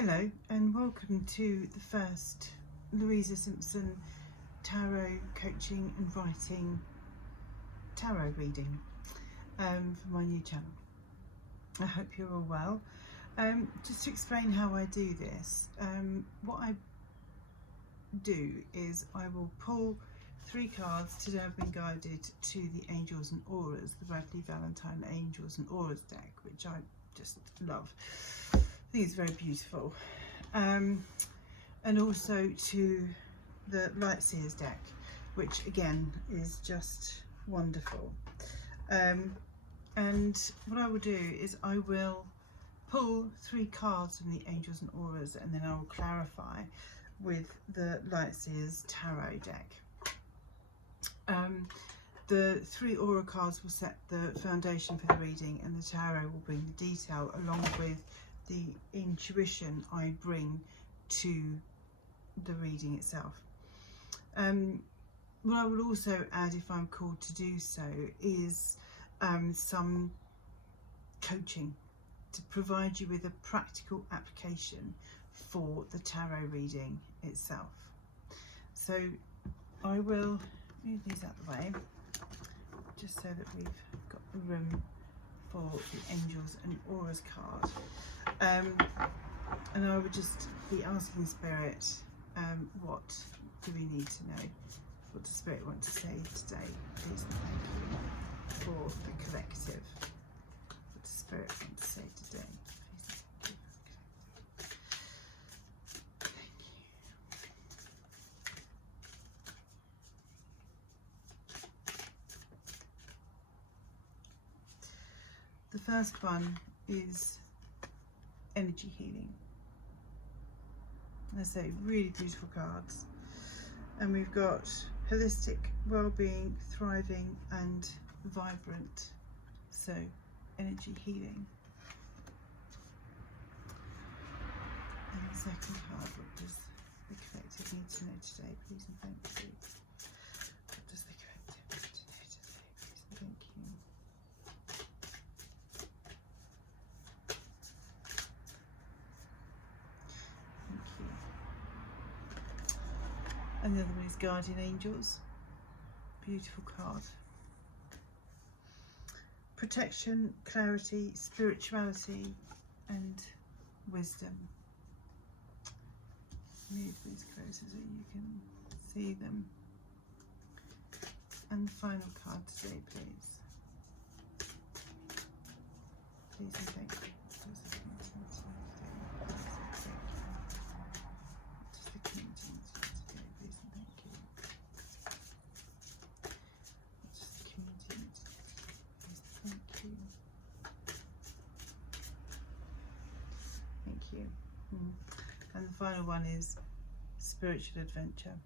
Hello and welcome to the first Louisa Simpson Tarot coaching and writing tarot reading for my new channel. I hope you're all well. Just to explain how I do this, what I do is I will pull 3 cards. Today I've been guided to the Angels and Auras, the Bradley Valentine Angels and Auras deck, which I just love. I think it's very beautiful, and also to the Lightseers deck, which again is just wonderful. And what I will do is I will pull 3 cards from the Angels and Auras, and then I will clarify with the Lightseers Tarot deck. The 3 aura cards will set the foundation for the reading, and the tarot will bring the detail along with the intuition I bring to the reading itself. What I will also add, if I'm called to do so, is some coaching to provide you with a practical application for the tarot reading itself. So I will move these out of the way just so that we've got the room for the Angels and Auras card. And I would just be asking Spirit, what do we need to know? What does Spirit want to say today? Please and thank you for the collective. What does Spirit want to say today? Please and thank you for the collective. Thank you. The first one is energy healing. As I say, really beautiful cards. And we've got holistic, well-being, thriving and vibrant. So energy healing. And the second card, what does the collective need to know today? Please and thank you. What does the collective need to know today? Please and thank you. And the other one is Guardian Angels. Beautiful card. Protection, clarity, spirituality and wisdom. Move these closer so you can see them. And the final card today, please. Please and thank you. And the final one is spiritual adventure.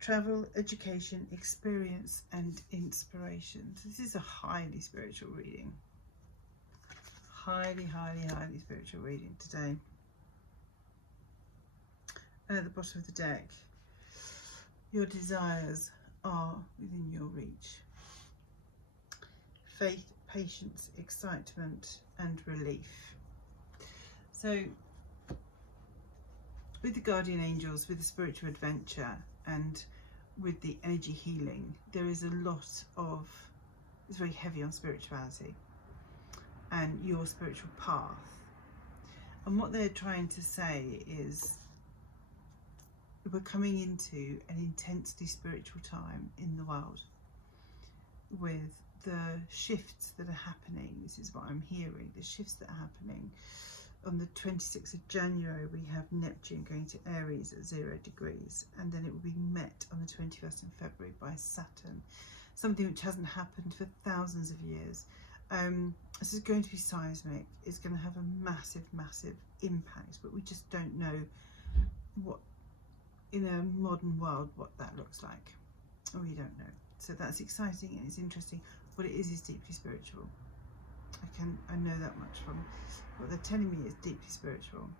Travel, education, experience and inspiration. So this is a highly spiritual reading. Highly spiritual reading today. And at the bottom of the deck, your desires are within your reach. Faith, patience, excitement and relief. So with the Guardian Angels, with the spiritual adventure and with the energy healing, there is a lot of, it's very heavy on spirituality and your spiritual path. And what they're trying to say is we're coming into an intensely spiritual time in the world with the shifts that are happening. This is what I'm hearing, the shifts that are happening. On the 26th of January, we have Neptune going to Aries at 0 degrees, and then it will be met on the 21st of February by Saturn, something which hasn't happened for thousands of years. This is going to be seismic. It's going to have a massive impact, but we just don't know what, in a modern world, what that looks like. We don't know. So that's exciting and it's interesting. What it is deeply spiritual. I know that much from what they're telling me is deeply spiritual.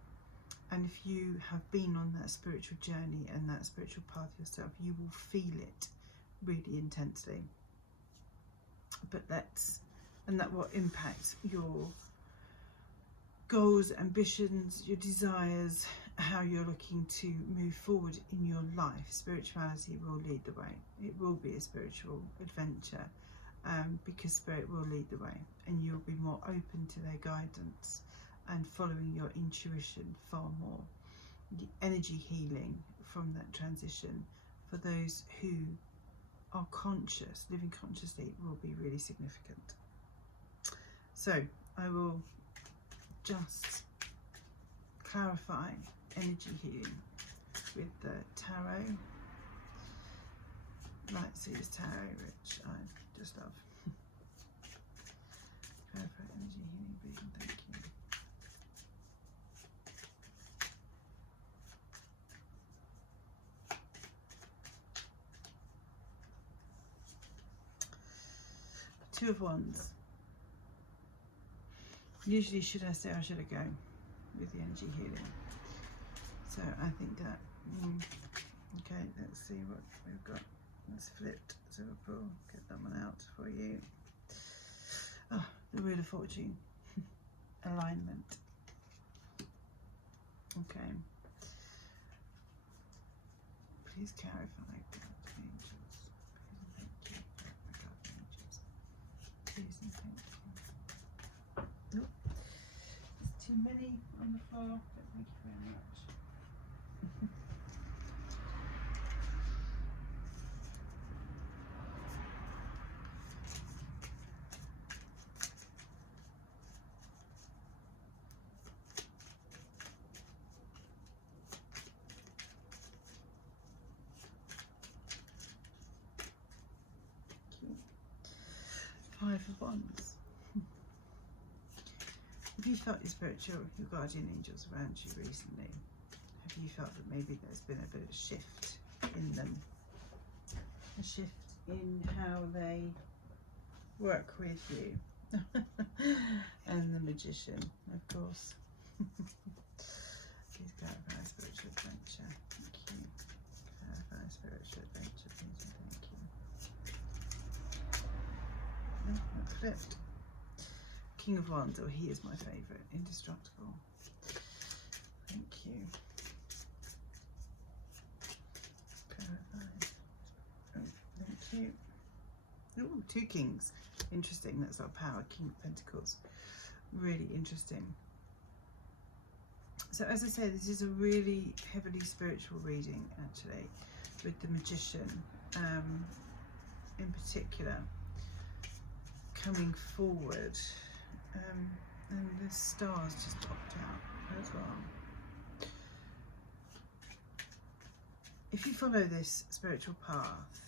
And if you have been on that spiritual journey and that spiritual path yourself, you will feel it really intensely. But that what impacts your goals, ambitions, your desires, how you're looking to move forward in your life, spirituality will lead the way. It will be a spiritual adventure, because Spirit will lead the way, and you'll be more open to their guidance and following your intuition far more. The energy healing from that transition for those who are conscious, living consciously, will be really significant. So I will just clarify energy healing with the tarot, Light Seers Tarot, which I just love. Clarify energy healing, vision, thank you. Two of Wands. Usually, should I stay or should I go with the energy healing? So I think that, okay, let's see what we've got. Let's flip, so we'll get that one out for you. Oh, the Wheel of Fortune. Alignment. Okay. Please clarify, God, angels. Please and thank you. God, angels. Please and thank you. Oh, there's too many on the floor. Thank you very much. Five of Wands. Have you felt your spiritual, your guardian angels around you recently? Have you felt that maybe there's been a bit of a shift in them? A shift in how they work with you? And the Magician, of course. Please clarify spiritual adventure. Thank you. Clarify spiritual adventure, please and thank you. No, not flipped. King of Wands, oh, he is my favourite. Indestructible. Thank you. Clarify. Oh, thank you. Oh, two kings. Interesting, that's our power. King of Pentacles. Really interesting. So as I said, this is a really heavily spiritual reading, actually, with the Magician in particular coming forward. And the stars just popped out as well. If you follow this spiritual path,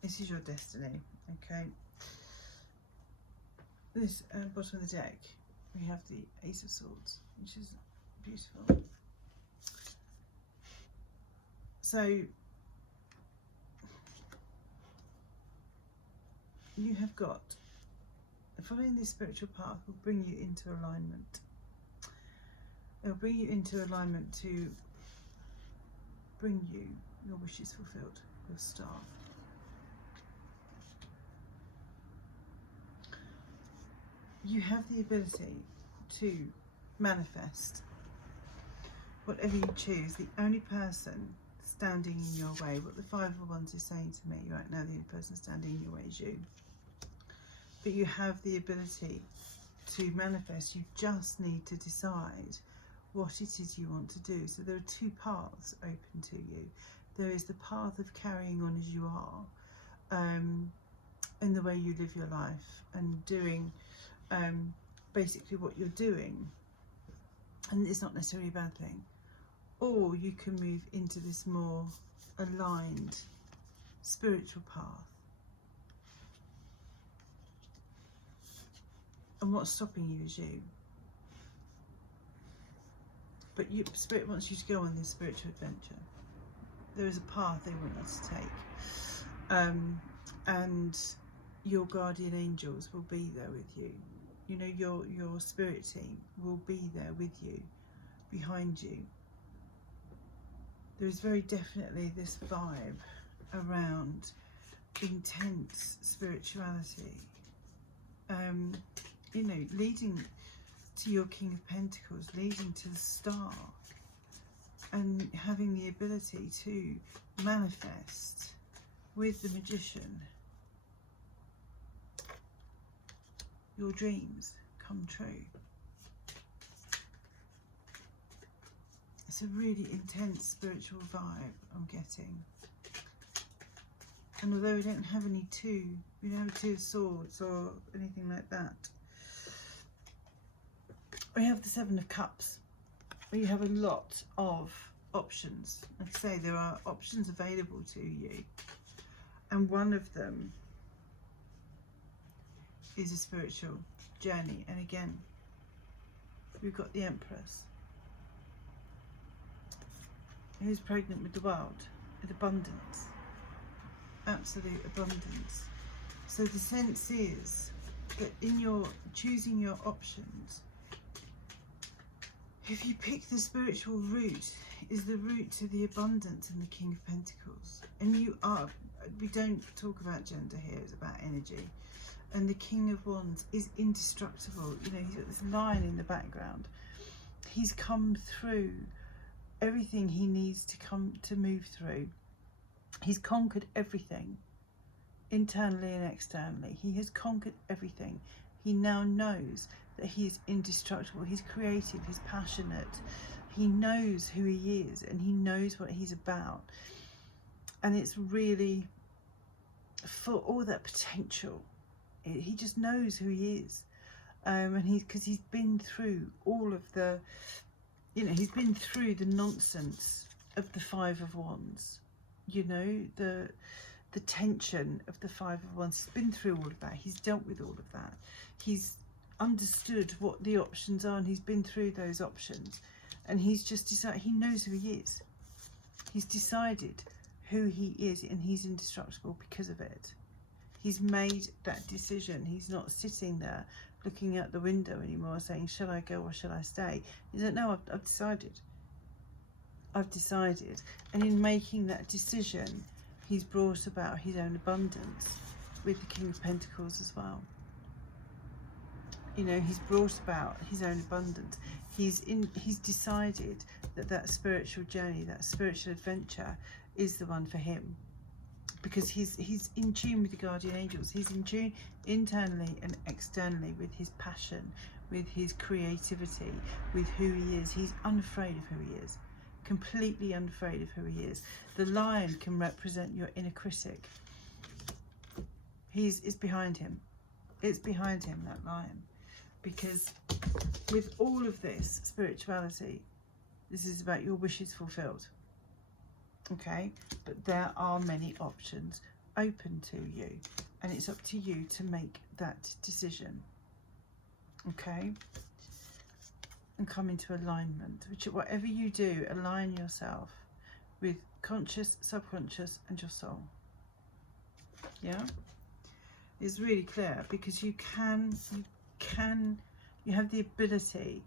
this is your destiny, okay? This bottom of the deck, we have the Ace of Swords, which is beautiful. So you have got, following this spiritual path will bring you into alignment. It will bring you into alignment to bring you your wishes fulfilled, your star. You have the ability to manifest whatever you choose. The only person standing in your way, what the Five of Wands is saying to me right now, the only person standing in your way is you. But you have the ability to manifest. You just need to decide what it is you want to do. So there are two paths open to you. There is the path of carrying on as you are, in the way you live your life and doing basically what you're doing, and it's not necessarily a bad thing. Or you can move into this more aligned spiritual path. And what's stopping you is you. But Spirit wants you to go on this spiritual adventure. There is a path they want you to take. And your guardian angels will be there with you. You know, your spirit team will be there with you, behind you. There is very definitely this vibe around intense spirituality. You know, leading to your King of Pentacles, leading to the Star, and having the ability to manifest with the Magician your dreams come true. It's a really intense spiritual vibe I'm getting. And although we don't have we don't have a 2 of Swords or anything like that, we have the 7 of Cups. We have a lot of options. Like I say, there are options available to you. And one of them is a spiritual journey. And again, we've got the Empress, who's pregnant with the world, with abundance, absolute abundance. So the sense is that in your choosing your options, if you pick the spiritual route, is the route to the abundance and the King of Pentacles. And we don't talk about gender here, it's about energy. And the King of Wands is indestructible. You know, he's got this lion in the background. He's come through everything he needs to move through. He's conquered everything, internally and externally. He has conquered everything. He now knows that he is indestructible. He's creative, he's passionate. He knows who he is and he knows what he's about. And it's really for all that potential. He just knows who he is. And because he's been through all of the, you know, he's been through the nonsense of the 5 of Wands. You know, the tension of the 5 of Wands. He's been through all of that. He's dealt with all of that. He's understood what the options are and he's been through those options. And he's just decided, he knows who he is. He's decided who he is and he's indestructible because of it. He's made that decision. He's not sitting there looking out the window anymore saying, shall I go or shall I stay? He said, no, I've decided. I've decided. And in making that decision, he's brought about his own abundance with the King of Pentacles as well. You know, he's brought about his own abundance. He's decided that spiritual journey, that spiritual adventure is the one for him. Because he's in tune with the guardian angels. He's in tune internally and externally with his passion, with his creativity, with who he is. He's unafraid of who he is. Completely unafraid of who he is. The lion can represent your inner critic. It's behind him. It's behind him, that lion. Because with all of this spirituality, this is about your wishes fulfilled. Okay, but there are many options open to you and it's up to you to make that decision. Okay, and come into alignment, which whatever you do, align yourself with conscious, subconscious and your soul. Yeah, it's really clear because you have the ability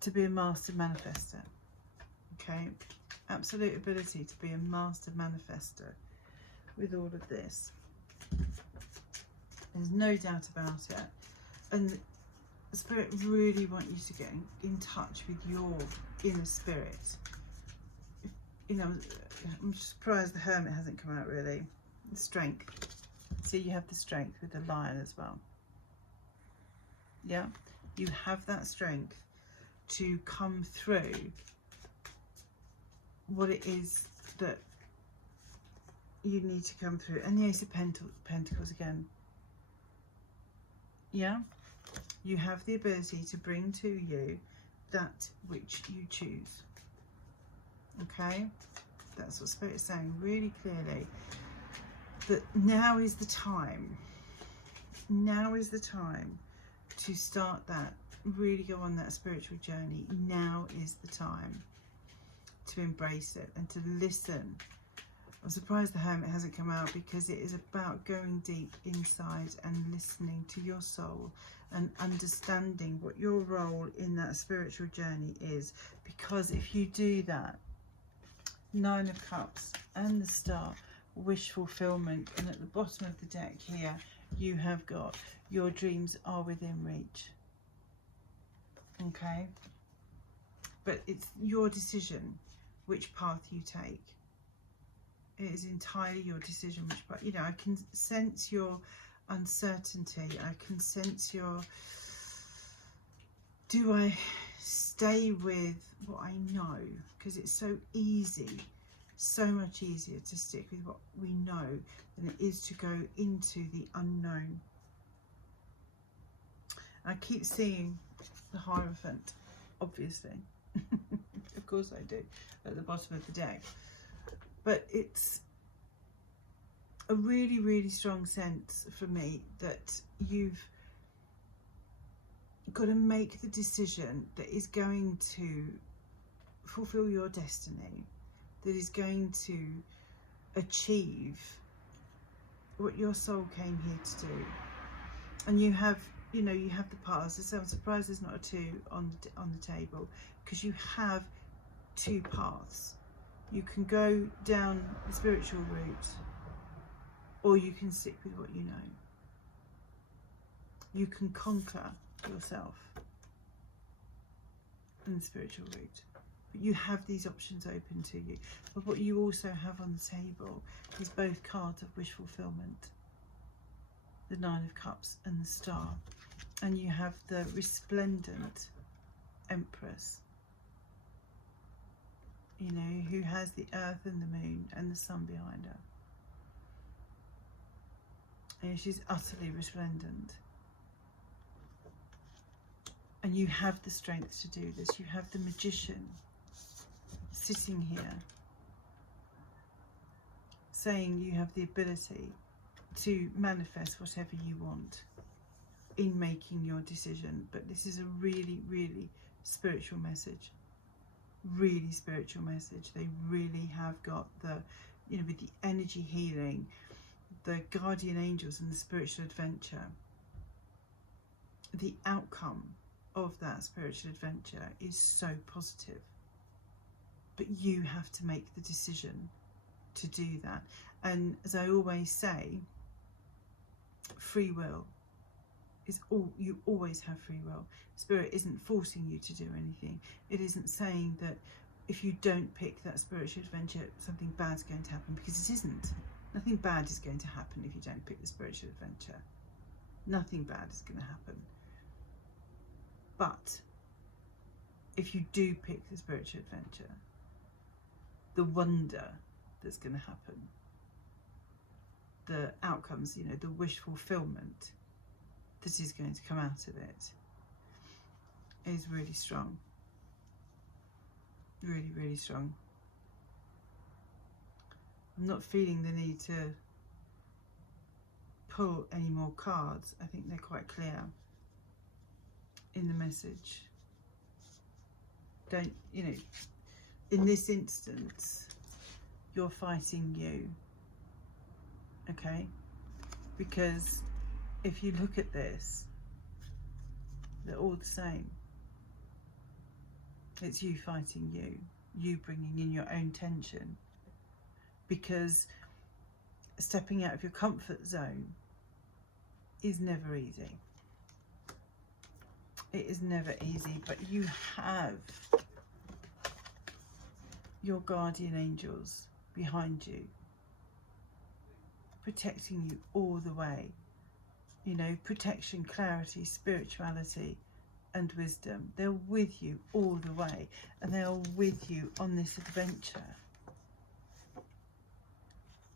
to be a master manifestor. Okay, absolute ability to be a master manifestor with all of this. There's no doubt about it. And the Spirit really want you to get in touch with your inner spirit. You know, I'm surprised the Hermit hasn't come out really. The Strength. See, you have the Strength with the Lion as well. Yeah, you have that strength to come through what it is that you need to come through. And the Ace of Pentacles again. Yeah, you have the ability to bring to you that which you choose. Okay, that's what Spirit is saying really clearly, that now is the time. Now is the time to start that, really go on that spiritual journey. Now is the time to embrace it and to listen. I'm surprised the Hermit hasn't come out, because it is about going deep inside and listening to your soul and understanding what your role in that spiritual journey is. Because if you do that, 9 of Cups and the Star, wish fulfillment, and at the bottom of the deck here you have got your dreams are within reach. Okay, but it's your decision which path you take. It is entirely your decision which path. You know, I can sense your uncertainty. I can sense your, do I stay with what I know? Because it's so easy, so much easier to stick with what we know than it is to go into the unknown. I keep seeing the Hierophant, obviously. Of course I do, at the bottom of the deck. But it's a really, really strong sense for me that you've got to make the decision that is going to fulfill your destiny, that is going to achieve what your soul came here to do. And you have, you know, you have the paths. So I'm surprised there's not a 2 on the table, because you have 2 paths. You can go down the spiritual route, or you can stick with what you know. You can conquer yourself in the spiritual route, but you have these options open to you. But what you also have on the table is both cards of wish fulfillment, the 9 of Cups and the Star, and you have the resplendent Empress, you know, who has the Earth and the Moon and the Sun behind her. And she's utterly resplendent. And you have the strength to do this. You have the Magician sitting here saying you have the ability to manifest whatever you want in making your decision. But this is a really, really spiritual message. Really spiritual message. They really have got the, you know, with the energy healing, the guardian angels and the spiritual adventure, the outcome of that spiritual adventure is so positive. But you have to make the decision to do that. And as I always say, free will is all, you always have free will. Spirit isn't forcing you to do anything. It isn't saying that if you don't pick that spiritual adventure, something bad's going to happen, because it isn't. Nothing bad is going to happen if you don't pick the spiritual adventure. Nothing bad is going to happen. But if you do pick the spiritual adventure, the wonder that's going to happen, the outcomes, you know, the wish fulfillment that is going to come out of it is really strong. Really, really strong. I'm not feeling the need to pull any more cards. I think they're quite clear in the message. Don't, you know, in this instance, you're fighting you, okay? Because if you look at this, they're all the same. It's you fighting you, you bringing in your own tension, because stepping out of your comfort zone is never easy. It is never easy, but you have your guardian angels behind you, protecting you all the way. You know, protection, clarity, spirituality and wisdom. They're with you all the way, and they are with you on this adventure.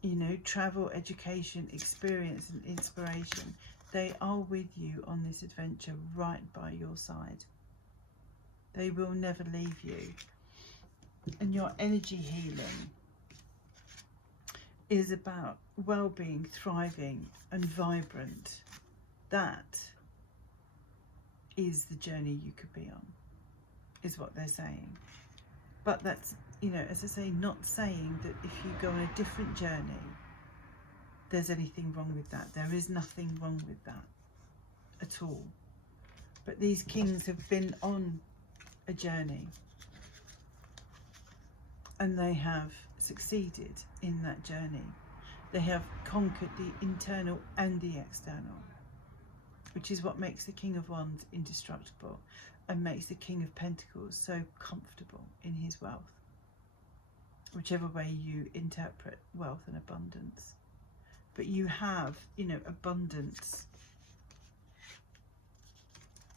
You know, travel, education, experience and inspiration. They are with you on this adventure, right by your side. They will never leave you. And your energy healing is about well-being, thriving and vibrant. That is the journey you could be on, is what they're saying. But that's, you know, as I say, not saying that if you go on a different journey, there's anything wrong with that. There is nothing wrong with that at all. But these kings have been on a journey, and they have succeeded in that journey. They have conquered the internal and the external. which is what makes the King of Wands indestructible and makes the King of Pentacles so comfortable in his wealth, whichever way you interpret wealth and abundance. But you have, you know, abundance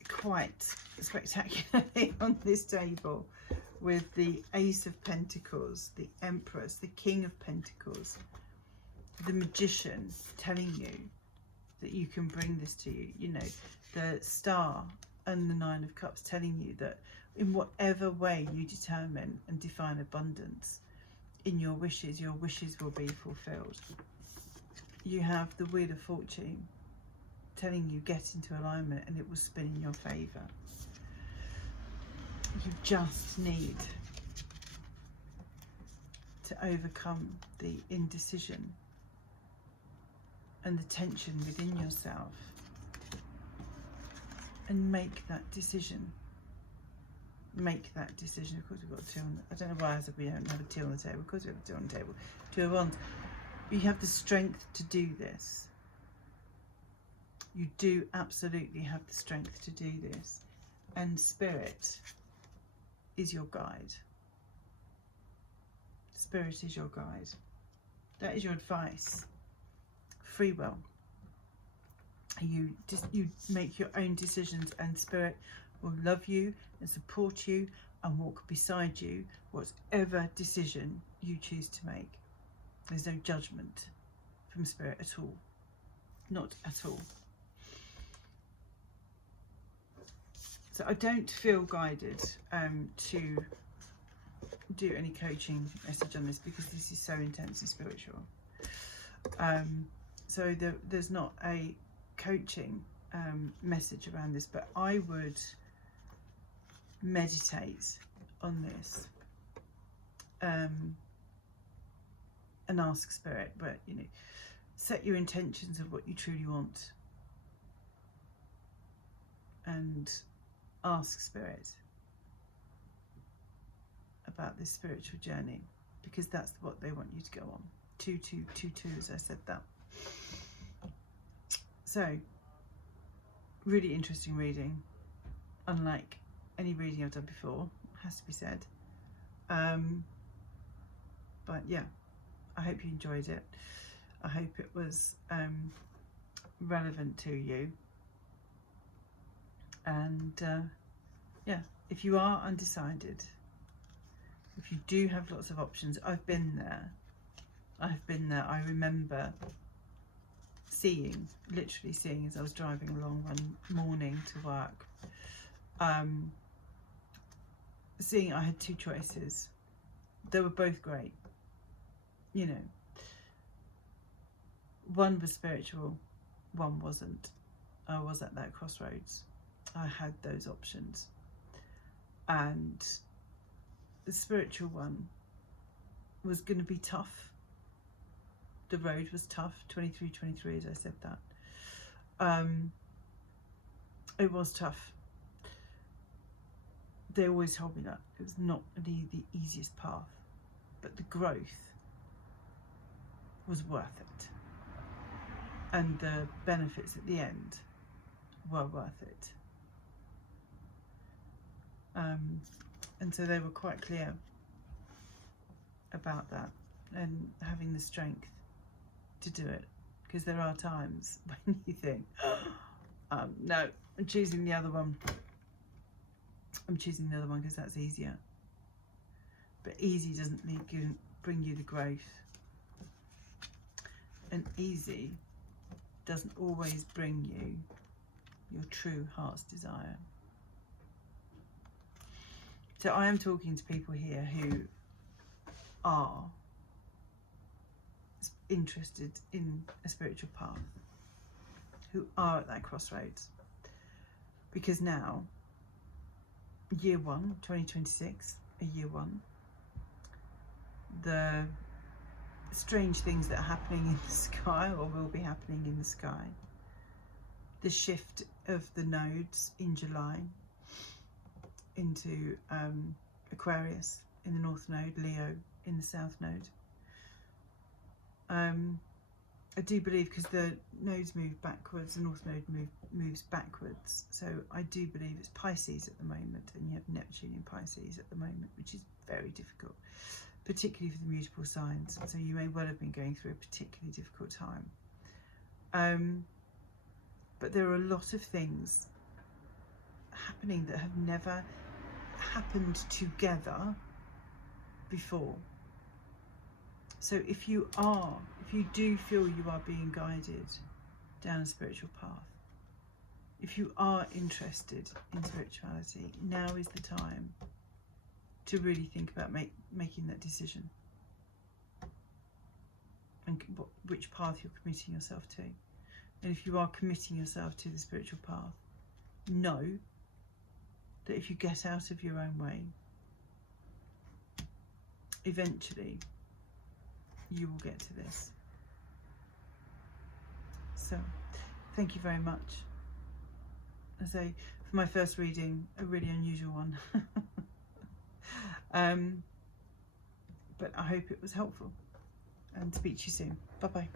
quite spectacularly on this table, with the Ace of Pentacles, the Empress, the King of Pentacles, the Magician telling you that you can bring this to you, you know, the Star and the Nine of Cups telling you that in whatever way you determine and define abundance in your wishes will be fulfilled. You have the Wheel of Fortune telling you get into alignment and it will spin in your favour. You just need to overcome the indecision and the tension within yourself and make that decision. Make that decision. Of course we've got a 2 on the, I don't know why I said we don't have a 2 on the table. Of course we have a 2 on the table. 2 of Wands. You have the strength to do this. You do absolutely have the strength to do this. And Spirit is your guide. Spirit is your guide. That is your advice. Free will. You make your own decisions, and Spirit will love you and support you and walk beside you whatever decision you choose to make. There's no judgment from Spirit at all. Not at all. So I don't feel guided to do any coaching message on this because this is so intensely spiritual. So there's not a coaching message around this, but I would meditate on this and ask Spirit, but you know, set your intentions of what you truly want and ask Spirit about this spiritual journey, because that's what they want you to go on. 2, 2, 2, 2, as I said that. So, really interesting reading, unlike any reading I've done before, has to be said. But yeah, I hope you enjoyed it. I hope it was relevant to you. And yeah, if you are undecided, if you do have lots of options, I've been there. I remember literally seeing as I was driving along one morning to work, seeing I had 2 choices. They were both great, you know. One was spiritual, one wasn't. I was at that crossroads. I had those options, and the spiritual one was going to be tough. The road was tough. 23, as I said that. It was tough. They always told me that it was not the easiest path, but the growth was worth it, and the benefits at the end were worth it. And so they were quite clear about that, and having the strength to do it, because there are times when you think, no, I'm choosing the other one. I'm choosing the other one because that's easier. But easy doesn't bring you the growth, and easy doesn't always bring you your true heart's desire. So I am talking to people here who are interested in a spiritual path, who are at that crossroads, because now, year 1, 2026, year 1, the strange things that are happening in the sky, or will be happening in the sky, the shift of the nodes in July into Aquarius in the North Node, Leo in the South Node, I do believe, because the nodes move backwards, the North Node moves backwards, so I do believe it's Pisces at the moment, and you have Neptune in Pisces at the moment, which is very difficult, particularly for the mutable signs. So you may well have been going through a particularly difficult time. But there are a lot of things happening that have never happened together before. So if you do feel you are being guided down a spiritual path, if you are interested in spirituality, now is the time to really think about making that decision, and which path you're committing yourself to. And if you are committing yourself to the spiritual path, know that if you get out of your own way, eventually you will get to this. So thank you very much. I say, for my first reading, a really unusual one. But I hope it was helpful, and speak to you soon. Bye bye.